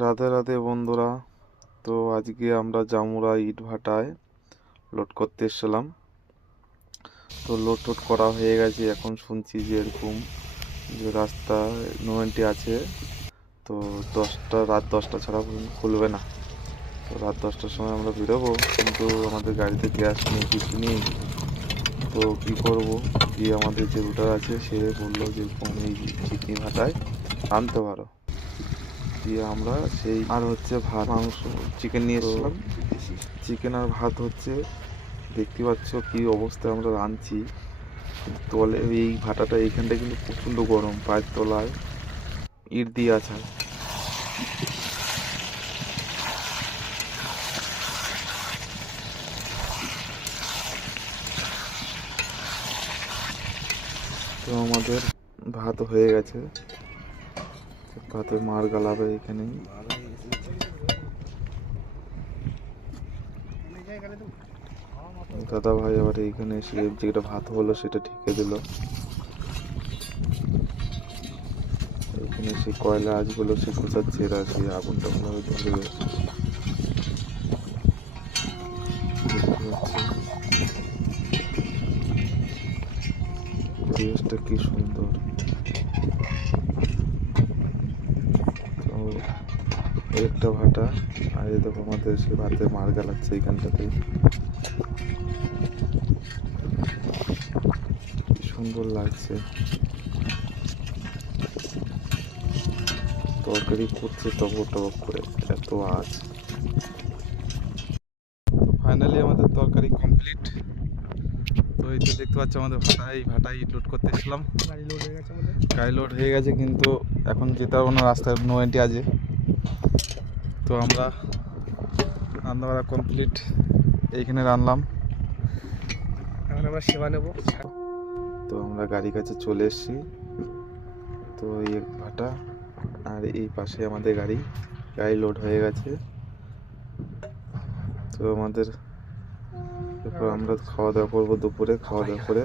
রাধে রাধে বন্ধুরা। তো আজকে আমরা জামুরা ইট ভাটায় লোড করতে এসেছিলাম। তো লোড টোড করা হয়ে গেছে। এখন শুনছি যে এরকম যে রাস্তা নো এন্ট্রি আছে। তো রাত 10টা ছাড়া খুলবে না। তো রাত 10টার সময় আমরা বেরোবো, কিন্তু আমাদের গাড়িতে গ্যাস নেই, কিছু নেই। তো কী করব? গিয়ে আমাদের যে রুটার আছে সে বললো যে এই চিকনি ভাটায় আনতে পারো। দিয়ে আমরা সেই আর হচ্ছে ভাত মাংস চিকেন নিয়ে এসেছিলাম। চিকেন আর ভাত হচ্ছে, দেখতে পাচ্ছ কি অবস্থায় আমরা রাঁধছি। তলে এই ভাটাটা এইখানটা কিন্তু প্রচণ্ড গরম, পায়ের তলায় ইট দিয়ে আছে। তো আমাদের ভাত হয়ে গেছে, ভাতে মার গালাবে এখানে। দাদা ভাই আবার এইখানে এসে যেটা ভাত হলো সেটা ঢেকে দিল। এখানে সেই কয়লা আজগুলো সে গোছাচ্ছে, এরা সেই আগুনটা ভালোভাবে ধরবে। পরিবেশটা কি সুন্দর। তো একটা ভাটা, আর এই দেখো আমাদের সে ভাতে মার গালাচ্ছে এইখানটাতে। কি সুন্দর লাগছে। তরকারি করছে টবক টবক করে, এত আঁচ। ফাইনালি আমাদের তরকারি কমপ্লিট। তো এই তো দেখতে পাচ্ছ আমাদের ভাটায় লোড করতে এসেছিলাম। গাড়ি লোড হয়ে গেছে, কিন্তু এখন যেতে পারবো না, রাস্তায় নো এন্ট্রি আছে। তো আমরা রান্না বান্না কমপ্লিট, এইখানে রান্নাম। এখন আমরা সেবা নেব। তো আমরা গাড়ির কাছে চলে এসেছি। তো এই ভাটা আর এই পাশে আমাদের গাড়ি লোড হয়ে গেছে। তো আমাদের এরপর আমরা খাওয়া দাওয়া করবো, দুপুরে খাওয়া দাওয়া করে